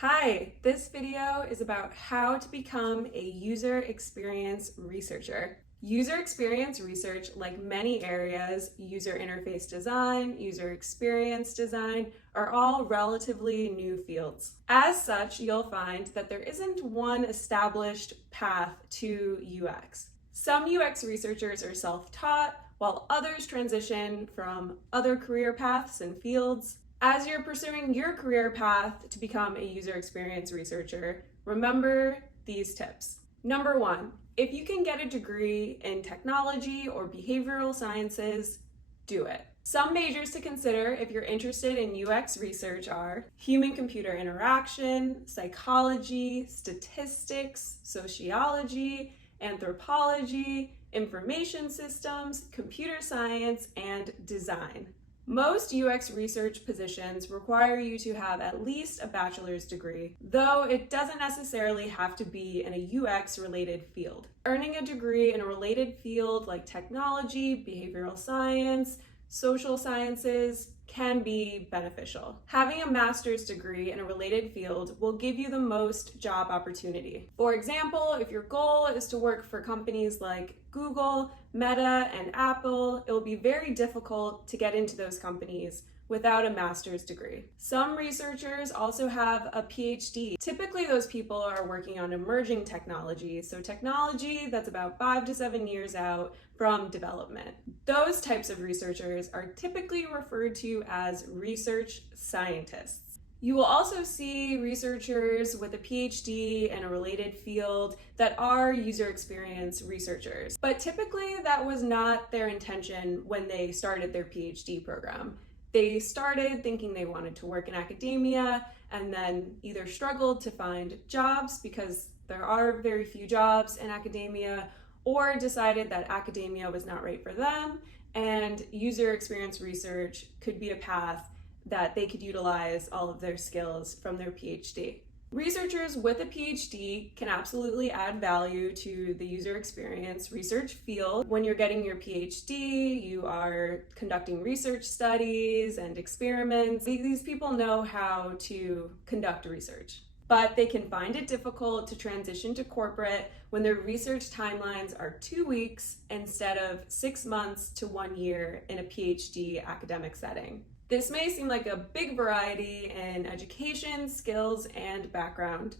Hi, this video is about how to become a user experience researcher. User experience research, like many areas, user interface design, user experience design, are all relatively new fields. As such, you'll find that there isn't one established path to UX. Some UX researchers are self-taught, while others transition from other career paths and fields. As you're pursuing your career path to become a user experience researcher, remember these tips. Number one, if you can get a degree in technology or behavioral sciences, do it. Some majors to consider if you're interested in UX research are human-computer interaction, psychology, statistics, sociology, anthropology, information systems, computer science, and design. Most UX research positions require you to have at least a bachelor's degree, though it doesn't necessarily have to be in a UX-related field. Earning a degree in a related field like technology, behavioral science, social sciences can be beneficial. Having a master's degree in a related field will give you the most job opportunity. For example, if your goal is to work for companies like Google, Meta, and Apple, it will be very difficult to get into those companies without a master's degree. Some researchers also have a PhD. Typically, those people are working on emerging technology, so technology that's about 5 to 7 years out from development. Those types of researchers are typically referred to as research scientists. You will also see researchers with a PhD in a related field that are user experience researchers, but typically that was not their intention when they started their PhD program. They started thinking they wanted to work in academia and then either struggled to find jobs because there are very few jobs in academia, or decided that academia was not right for them and user experience research could be a path that they could utilize all of their skills from their PhD. Researchers with a PhD can absolutely add value to the user experience research field. When you're getting your PhD, you are conducting research studies and experiments. These people know how to conduct research, but they can find it difficult to transition to corporate when their research timelines are 2 weeks instead of 6 months to 1 year in a PhD academic setting. This may seem like a big variety in education, skills, and background,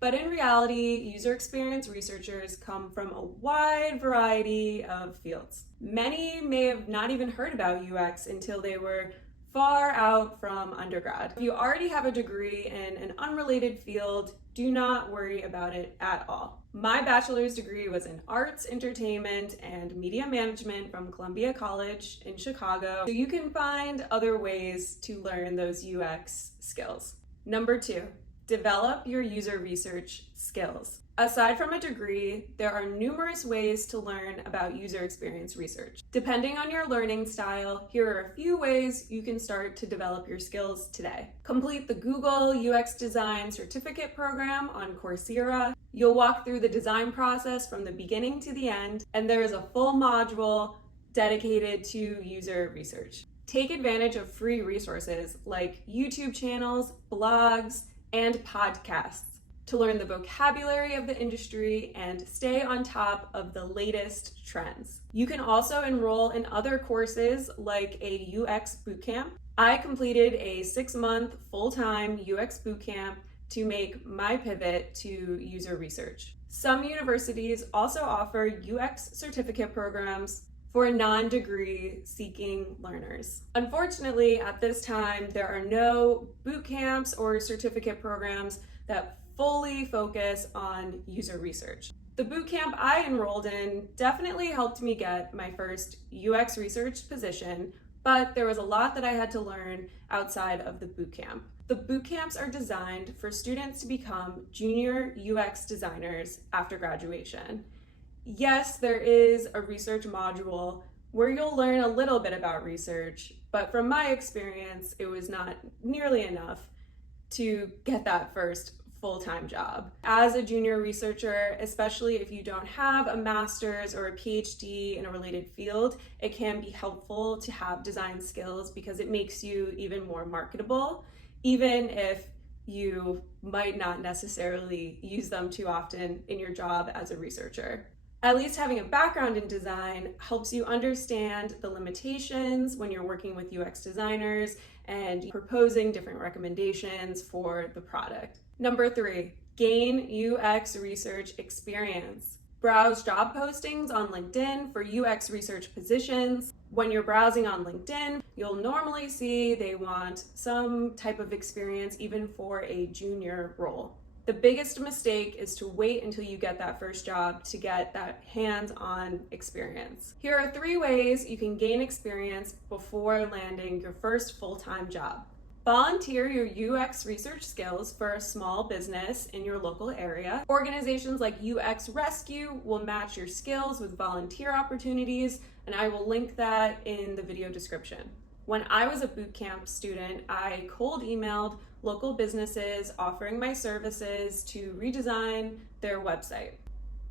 but in reality, user experience researchers come from a wide variety of fields. Many may have not even heard about UX until they were far out from undergrad. If you already have a degree in an unrelated field, do not worry about it at all. My bachelor's degree was in arts, entertainment, and media management from Columbia College in Chicago, so you can find other ways to learn those UX skills. Number two, develop your user research skills. Aside from a degree, there are numerous ways to learn about user experience research. Depending on your learning style, here are a few ways you can start to develop your skills today. Complete the Google UX Design Certificate Program on Coursera. You'll walk through the design process from the beginning to the end, and there is a full module dedicated to user research. Take advantage of free resources like YouTube channels, blogs, and podcasts to learn the vocabulary of the industry and stay on top of the latest trends. You can also enroll in other courses like a UX bootcamp. I completed a 6-month full-time UX bootcamp to make my pivot to user research. Some universities also offer UX certificate programs for non-degree seeking learners. Unfortunately, at this time, there are no boot camps or certificate programs that fully focus on user research. The bootcamp I enrolled in definitely helped me get my first UX research position, but there was a lot that I had to learn outside of the bootcamp. The bootcamps are designed for students to become junior UX designers after graduation. Yes, there is a research module where you'll learn a little bit about research, but from my experience, it was not nearly enough to get that first full-time job. As a junior researcher, especially if you don't have a master's or a PhD in a related field, it can be helpful to have design skills because it makes you even more marketable, even if you might not necessarily use them too often in your job as a researcher. At least having a background in design helps you understand the limitations when you're working with UX designers and proposing different recommendations for the product. Number 3, gain UX research experience. Browse job postings on LinkedIn for UX research positions. When you're browsing on LinkedIn, you'll normally see they want some type of experience even for a junior role. The biggest mistake is to wait until you get that first job to get that hands-on experience. Here are 3 ways you can gain experience before landing your first full-time job. Volunteer your UX research skills for a small business in your local area. Organizations like UX Rescue will match your skills with volunteer opportunities, and I will link that in the video description. When I was a bootcamp student, I cold emailed local businesses offering my services to redesign their website.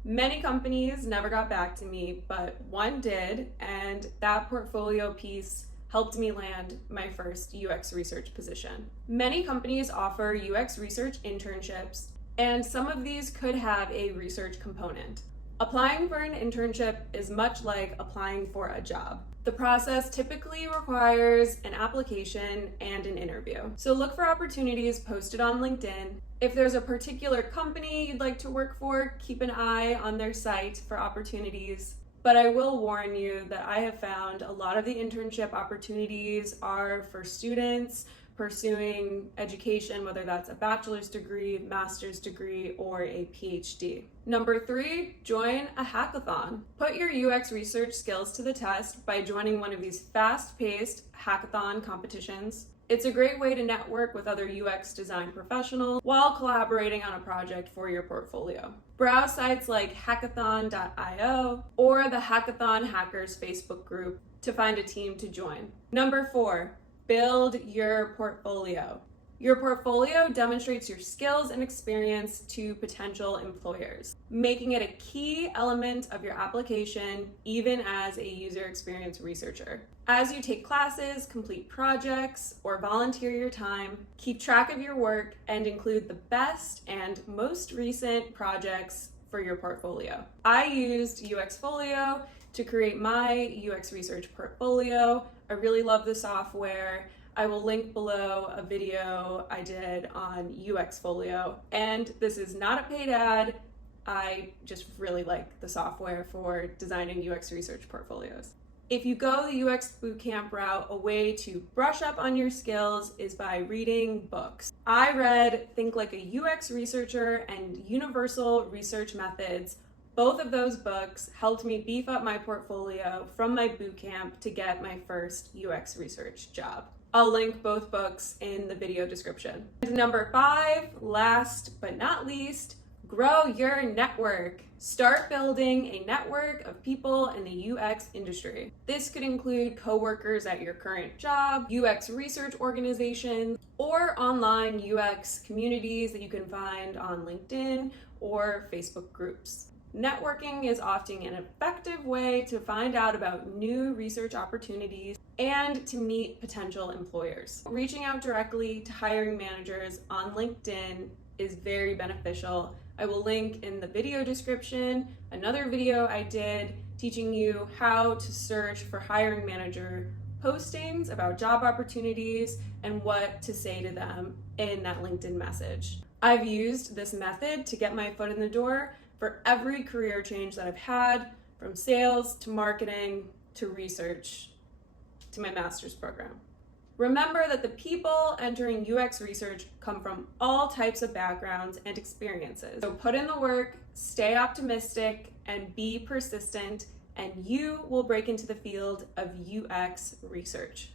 Many companies never got back to me, but one did, and that portfolio piece helped me land my first UX research position. Many companies offer UX research internships, and some of these could have a research component. Applying for an internship is much like applying for a job. The process typically requires an application and an interview. So look for opportunities posted on LinkedIn. If there's a particular company you'd like to work for, keep an eye on their site for opportunities. But I will warn you that I have found a lot of the internship opportunities are for students pursuing education, whether that's a bachelor's degree, master's degree, or a PhD. Number 3, join a hackathon. Put your UX research skills to the test by joining one of these fast-paced hackathon competitions. It's a great way to network with other UX design professionals while collaborating on a project for your portfolio. Browse sites like hackathon.io or the Hackathon Hackers Facebook group to find a team to join. Number 4, build your portfolio. Your portfolio demonstrates your skills and experience to potential employers, making it a key element of your application, even as a user experience researcher. As you take classes, complete projects, or volunteer your time, keep track of your work and include the best and most recent projects for your portfolio. I used UXfolio to create my UX research portfolio. I really love the software. I will link below a video I did on UXfolio, and this is not a paid ad. I just really like the software for designing UX research portfolios. If you go the UX Bootcamp route, a way to brush up on your skills is by reading books. I read Think Like a UX Researcher and Universal Research Methods. Both of those books helped me beef up my portfolio from my bootcamp to get my first UX research job. I'll link both books in the video description. And number 5, last but not least, grow your network. Start building a network of people in the UX industry. This could include coworkers at your current job, UX research organizations, or online UX communities that you can find on LinkedIn or Facebook groups. Networking is often an effective way to find out about new research opportunities and to meet potential employers. Reaching out directly to hiring managers on LinkedIn is very beneficial. I will link in the video description another video I did teaching you how to search for hiring manager postings about job opportunities and what to say to them in that LinkedIn message. I've used this method to get my foot in the door for every career change that I've had, from sales to marketing to research to my master's program. Remember that the people entering UX research come from all types of backgrounds and experiences. So put in the work, stay optimistic, and be persistent, and you will break into the field of UX research.